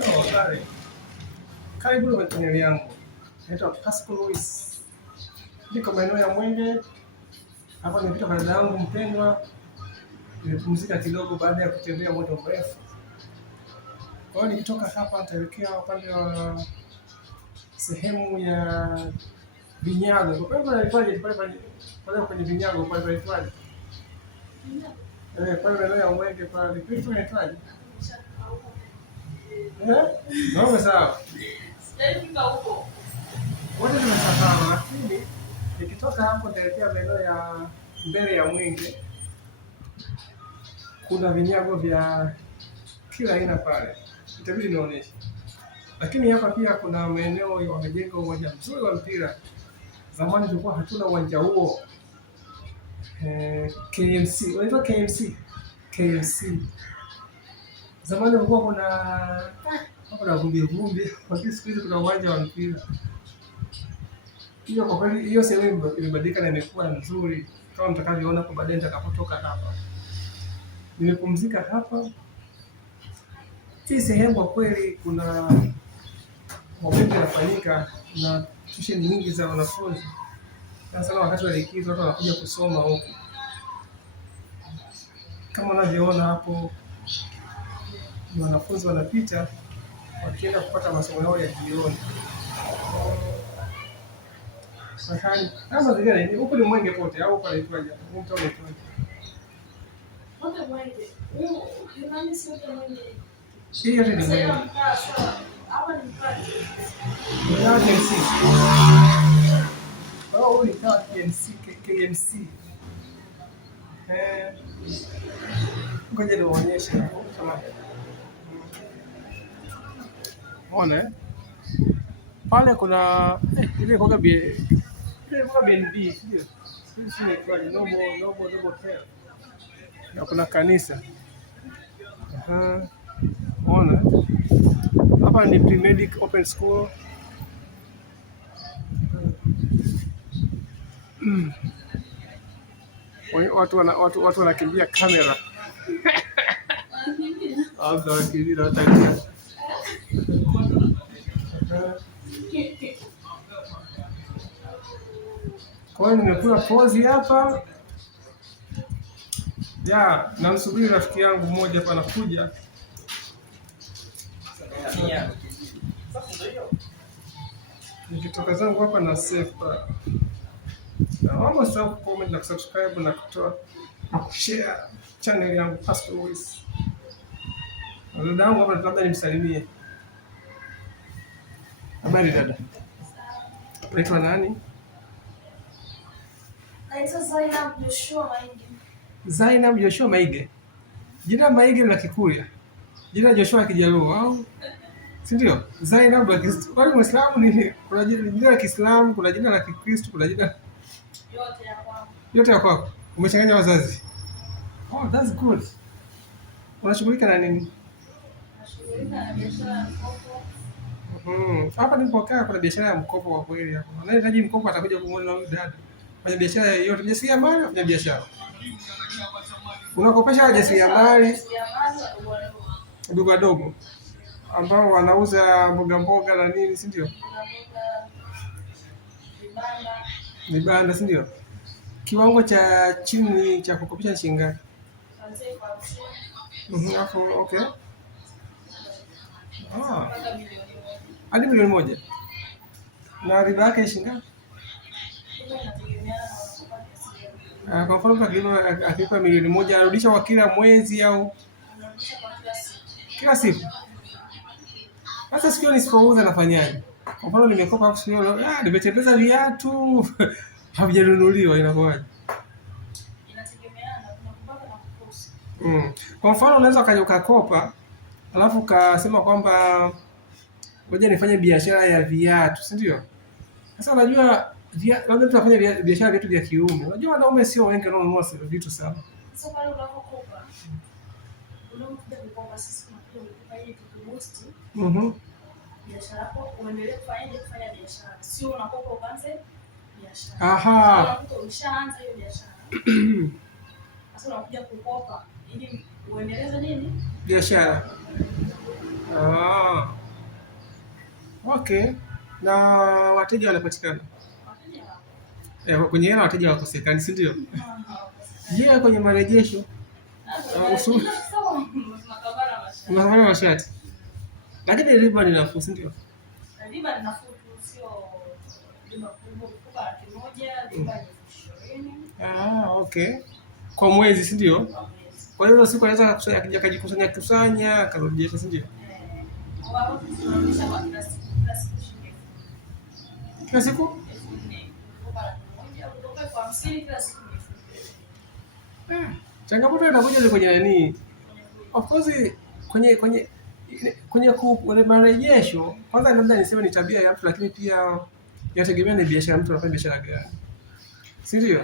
Habari. Karibu kwenye chaneli yangu. Naitwa Pascal Luis. Niko maeneo ya Mwenge. Hapa nimepita kwa dada yangu mpendwa. Nimepumzika kidogo baada ya kutembea muda mrefu. Kwa hiyo nikitoka hapa nitaelekea upande wa sehemu ya Vinyago. Kwa hiyo naitwaje pale kwenye Vinyago pale naitwaje? Pale maeneo ya Mwenge pale. Kitu naitwaje? Naomba sawa. Sijafika huko. Wote tunasafiri lakini nikitoka hapo nitaelekea maeneo ya mbele ya Mwenge. Kuna vinyago vya kila aina pale. Itabidi nionyeshe. Lakini hapa pia kuna maeneo wamejenga uwanja mzuri wa mpira. Zamani tulikuwa hatuna uwanja huo. KMC, unaitwa KMC? KMC. Zamani kulikuwa kuna vumbi, lakini siku hizi kuna uwanja wa mpira. Hiyo kwa kweli hiyo sehemu imebadilika na imekuwa nzuri kama mtakavyoona kwa baadaye nitakapotoka hapa. Nimepumzika hapa. Hii sehemu kwa kweli kuna mafunzo yanafanyika na tuition nyingi za wanafunzi. Sana wakati wa likizo watu wanakuja kusoma huku. Kama unavyoona hapo ni wanafunzi wanapita wakienda kupata masomo yao ya jioni. Sahani. Kama zingine ni huko ni Mwenge pote au pale itwaje? Mtu anaitwaje? Pote Mwenge. Ni nani sio Mwenge? Hii yote ni Mwenge. Hapa ni mkate. Ndio KMC. Oh, ni KMC. Ngoja niwaonyeshe kama ona pale kuna ile kwa BNB sio? Sio kwa Nobo Hotel. Na kuna kanisa. Ona. Hapa ni Pre-Medic Open School. Watu wanakimbia kamera. Hapo wanakimbia watakia. Kwa hiyo nimekula pozi hapa. Ya, namsubiri rafiki yangu mmoja hapa anakuja. Nikitoka zangu hapa na save. Naomba usahau comment na subscribe na kutoa na kushare channel yangu Pascal Luis. Dada yangu hapa labda nimsalimie. Habari dada. Unaitwa nani? Naitwa Zainab Joshua Maige. Zainab Joshua Maige. Jina Maige la Kikurya. Jina Joshua Kijaluo au? Si ndio? Zainab la Kiislamu. Kwa Muislamu ni kuna jina la Kiislamu, kuna jina la Kikristo, kuna jina yote ya kwako. Yote ya kwako. Umechanganya wazazi. Oh, that's good. Unashughulika na nini? Nashughulika na biashara ya mkopo. Hapa nilipokaa kuna biashara ya mkopo kwa kweli hapo. Anahitaji mkopo atakuja kumuona huyu dada. Fanya biashara yoyote, jasiriamali au biashara? Unakopesha wajasiriamali wadogo ambao wanauza mboga na nini, si ndio? Vibanda, si ndio? Kiwango cha chini cha kukopesha shilingi ngapi? Hapo okay. Hadi milioni 1. Na riba yake shilingi ngapi? Kwa mfano akipa milioni 1 anarudisha kwa kila mwezi au kila siku? Sasa sikio nisipouza nafanyaje? Kwa mfano nimekopa hapo sikio nimetembeza viatu havijanunuliwa inakuwaje? Inategemeana kuna kupata na kukosa. Kwa mfano unaweza ukakopa alafu ukasema kwamba ngoja nifanye biashara ya viatu, si ndio? Sasa unajua labda tunafanya biashara viatu vya kiume. Unajua wanaume sio wengi wanaonunua vitu sana. Sasa pale unapokopa unakuja kukopa sisi tunakuja kukopa ili tukuboost. Biashara yako uendelee kufanya biashara. Sio unakopa uanze biashara. Aha. Ukishaanza hiyo biashara. Sasa unakuja kukopa ili uendeleze nini? Biashara. Okay. Na wateja wanapatikana? Wateja Kwenye hela wateja wakosekani, si ndio? Je, kwenye marejesho unakabana mashati, lakini riba ni nafuu, si ndio? Riba ni nafuu, sio riba kubwa. Riba ni 20,000. Okay. Kwa mwezi, si ndio? Kwa hiyo siku anaweza akajikusanya akarudisha, si ndio? Kila siku? Changamoto inakuja kwenye nini? Of course kwenye marejesho, kwanza labda niseme ni tabia ya mtu, lakini pia inategemea ni biashara, mtu anafanya biashara gani, si ndio?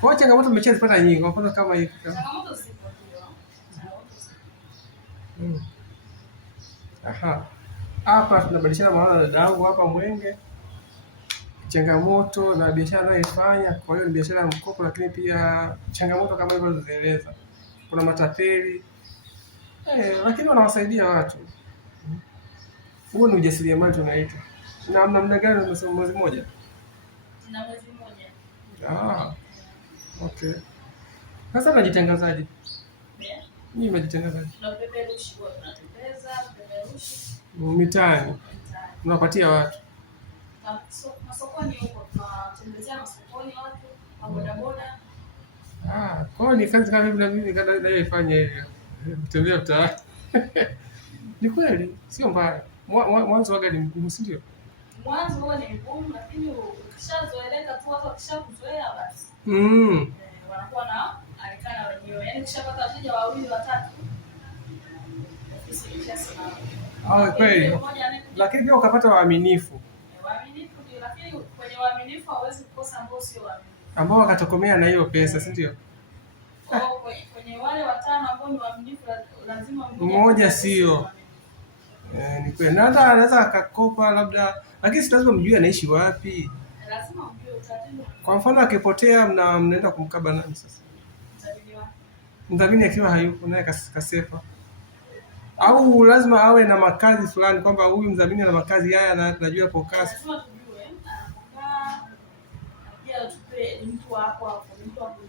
Kwa changamoto mmeshazipata nyingi, kwa mfano kama hivi. Hapa tunabadilishana maana na dada yangu hapa Mwenge, changamoto na biashara anayoifanya. Kwa hiyo ni biashara ya mkopo, lakini pia changamoto kama hivyo zinaeleza, kuna matapeli lakini wanawasaidia watu. Huo ni ujasiriamali tunaita. Na namna gani? Umesema mwezi mmoja? Na mwezi mmoja. Okay. Sasa najitangazaje? Mimi najitangazaje? Tunapeperushi, tunatembeza peperushi mitaani. Tunapatia watu. Masokoni huko tunatembezea masokoni watu, mabodaboda. Kwa hiyo ni kazi kama mimi na mimi naifanya hivi. Kutembea mtaani. Ni kweli, sio mbaya. Mwanzo waga ni mgumu, si ndio? Mwanzo huwa ni mgumu, lakini ukishazoeleka tu, watu wakishakuzoea basi. Wanakuwa na alikana wenyewe. Yaani ukishapata wateja 2 3, ofisi ikishasimama. Kweli. Lakini pia ukapata waaminifu. Waaminifu ndio, lakini kwenye waaminifu hauwezi kukosa ambao sio waaminifu. Ambao wakatokomea na hiyo pesa, si ndio? Kwenye wale 5 ambao ni waaminifu lazima mmoja sio. Ni kweli. Na hata anaweza akakopa labda, lakini si lazima mjue anaishi wapi. Lazima mjue utaratibu. Kwa mfano akipotea, mnaenda kumkaba nani sasa? Mdhamini akiwa hayupo naye kasefa. Au lazima awe na makazi fulani, kwamba huyu mdhamini ana makazi haya na tunajua hapo kasi. Lazima tujue pia tupe mtu hapo mtu hapo.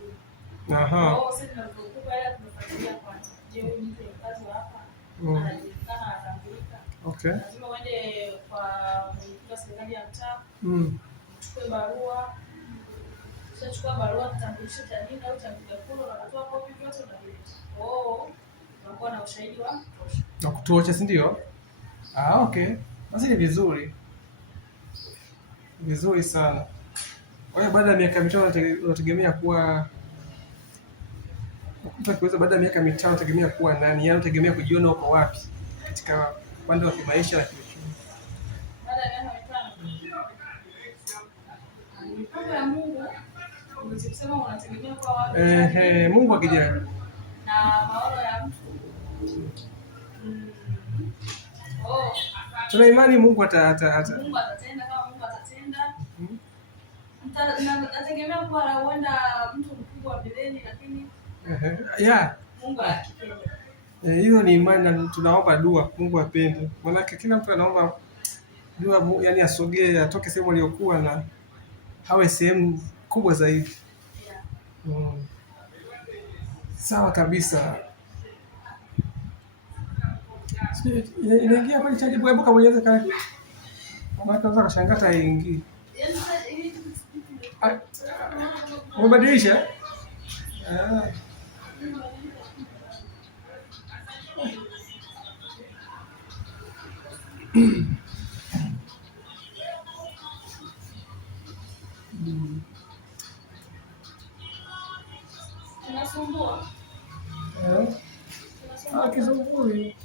Sisi tunapokupa hela tunafuatilia kwanza. Je, huyu mtu ni mkazi wa hapa? Anajulikana, atambulika. Okay. Lazima uende kwa mwenyekiti wa serikali ya mtaa. Uchukue barua. Ukishachukua barua, kitambulisho cha NIDA au cha mpiga kura, unatoa kopi yote unaleta. Unakuwa na ushahidi wa kutosha, si ndio? Okay. Basi ni vizuri. Vizuri sana. Kwa hiyo baada ya miaka 5 unategemea kuwa baada ya miaka 5 unategemea kuwa nani? Yaani unategemea kujiona uko wapi katika upande wa kimaisha na kiuchumi? Baada ya miaka 5. Mipango ya Mungu, unasema unategemea kwa wapi? Mungu akijali. Na maono ya mtu. Tuna imani Mungu Mungu atatenda kama Mungu atatenda. Nategemea kuwa huenda mtu mkubwa mbeleni, lakini Mungu akipenda. Hiyo ni imani, na tunaomba dua Mungu apende. Maana kila mtu anaomba dua, yani asogee, atoke sehemu aliyokuwa na hawe sehemu kubwa zaidi. Sawa kabisa. Inaingia pale chaji, hebu kabonyeza kale. Maana kwanza kashangata haingii. Umebadilisha? Tunasumbua. Kisumbui.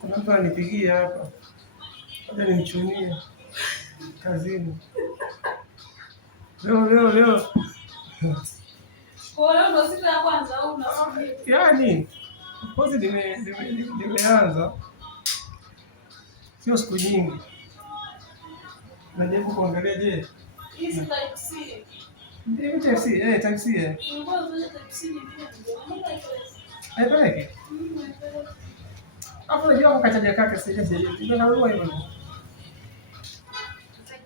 Kuna mtu anipigia hapa. Ngoja nimchunie kazini. Leo. Kwa leo ndo siku ya kwanza au unasubiri? Yaani, kozi nimeanza. Sio siku nyingi. Najaribu kuangalia, je, hizi type C Ndio type C, type C haipeleki. Hapo unajua mkachaja kake sasa ndio naua hivyo.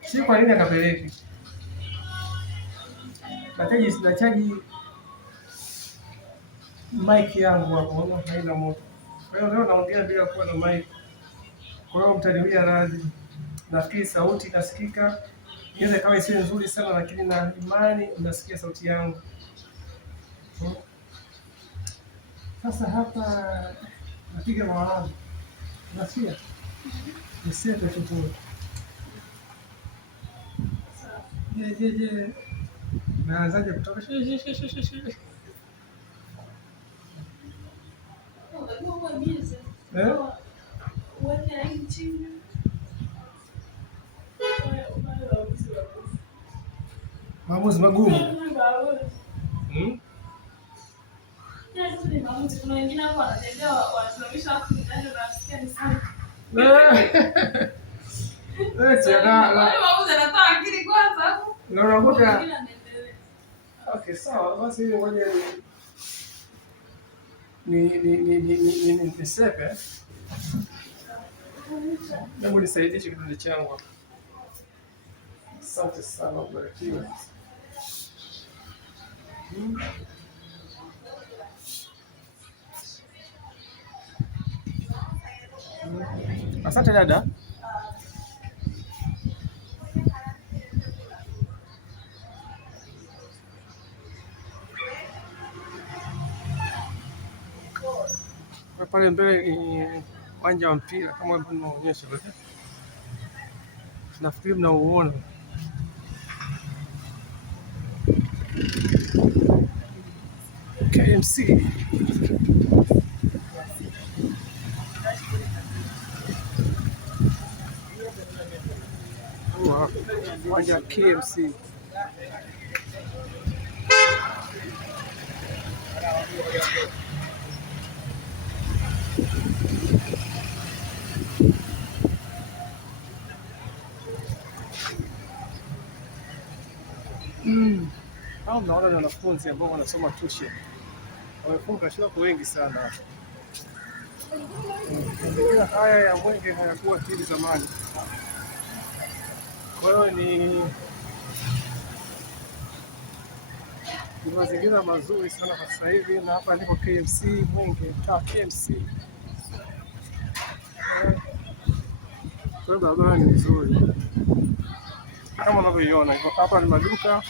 Si kwa nini akapeleki? Bateji sinachaji mic yangu hapo, haina moto. Kwa hiyo leo naongea bila kuwa na mic. Kwa hiyo mtaniwia radhi. Nafikiri sauti inasikika. Inaweza ikawa isiwe nzuri sana, lakini na imani unasikia sauti yangu. Sasa hapa napiga mawazo. Unasikia? Nisepe tu. Je. Naanzaje kutoka? Maamuzi magumu. Kuna wengine hapo wanatembea wanasimamisha hapo ndani unasikia ni sana. Okay, sawa. Basi hiyo ngoja nisepe. Hebu nisaidie kidole changu. Asante sana, ubarikiwe. Asante dada. Pale mbele uwanja wa mpira kama tunaonyesha basi. Nafikiri mnauona. KMC. Uwanja wa KMC. Hao mnaona ni wanafunzi ambao wanasoma tuition. Wamefunga shule wengi sana. Haya ya Mwenge hayakuwa hivi zamani. Kwa hiyo ni mazingira mazuri sana kwa sasa hivi, na hapa ndipo KMC Mwenge, mtaa KMC. Kwa barabara ni nzuri kama unavyoiona. Hapa ni maduka.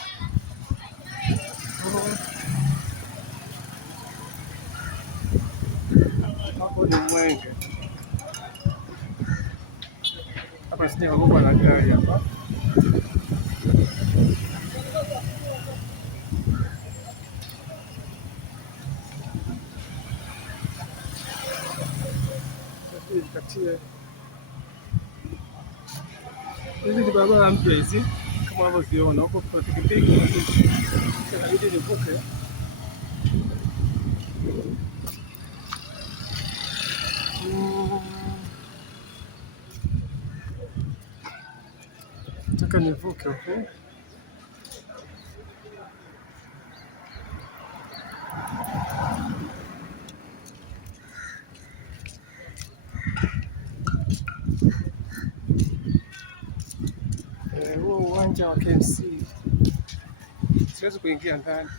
Hapo ni Mwenge. Hapa sije kugopa na gari hapa. Hizi ni barabara mpya hizi kama unavyoziona. Huko kuna pikipiki inabidi nivuke. Nataka nivuke huko. Huo uwanja wa KMC siwezi kuingia ndani,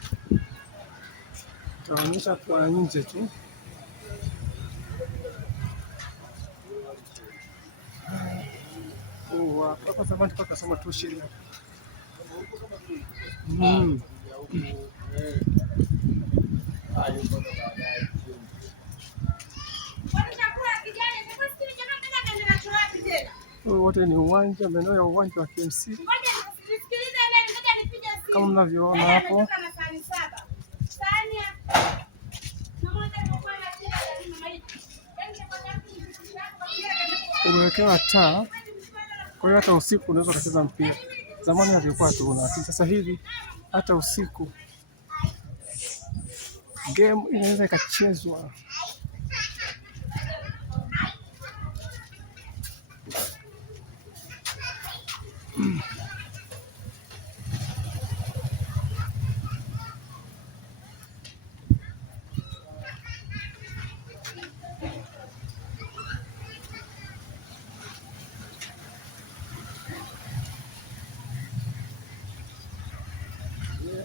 taonyesha kwa nje tu. Hapa zamani tulikuwa tunasoma tuition. Wote ni uwanja, maeneo ya uwanja wa KMC kama mnavyoona hapo. Umewekewa taa, kwa hiyo hata usiku unaweza kucheza mpira. Zamani havikuwa tu, lakini sasa hivi hata usiku game inaweza ikachezwa.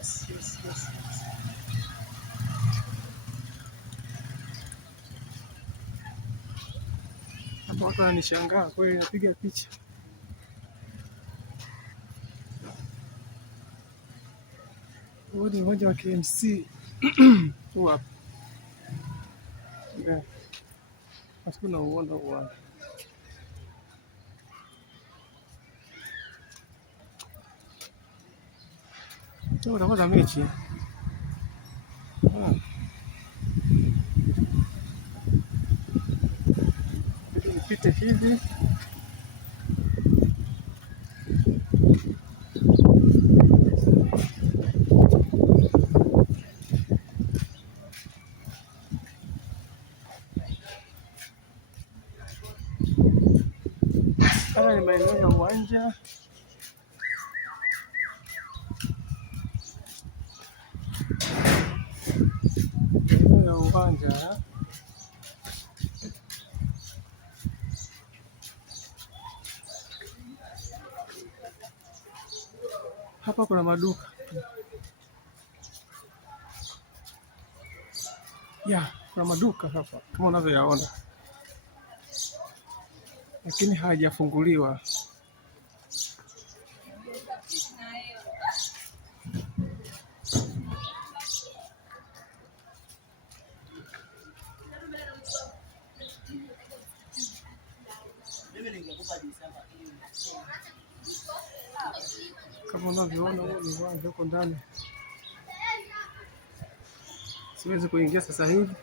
Yes. Hapo watu wananishangaa kweli, napiga picha. Huu ni uwanja wa KMC. Huu hapa. Hakuna uwanja uwanja. Utakuwa za mechi. Nipite hivi. Haya ni maeneo ya uwanja. Hapa kuna maduka kuna maduka hapa kama unavyoyaona, lakini hayajafunguliwa. Kama unavyoona huo ni uwanja huko ndani. Siwezi kuingia sasa hivi.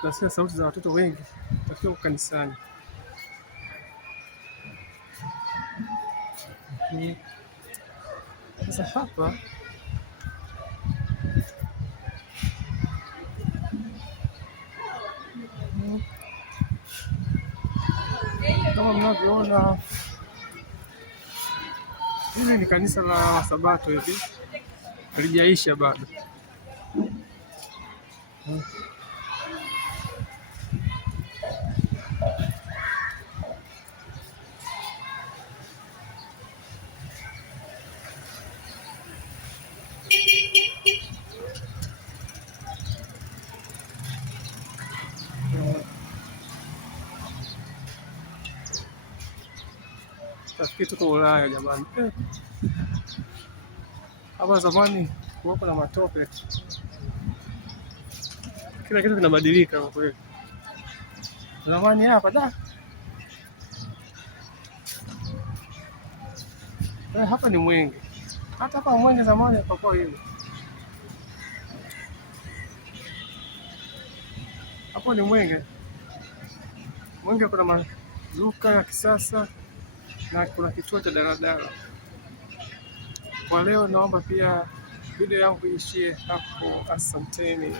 Tunasikia sauti za watoto wengi wakiwa kanisani. Sasa hapa kama mnavyoona, hili ni kanisa la Sabato hivi, halijaisha bado. Nafikiri tuko Ulaya jamani. Hapa zamani kulikuwa na matope. Kila kitu kinabadilika kwa kweli. Zamani hapa hapa ni Mwenge. Hata hapa Mwenge zamani hapakuwa hivi. Hapo ni Mwenge. Mwenge kuna maduka ya kisasa na kuna kituo cha daladala. Kwa leo naomba pia video yangu iishie hapo. Asanteni.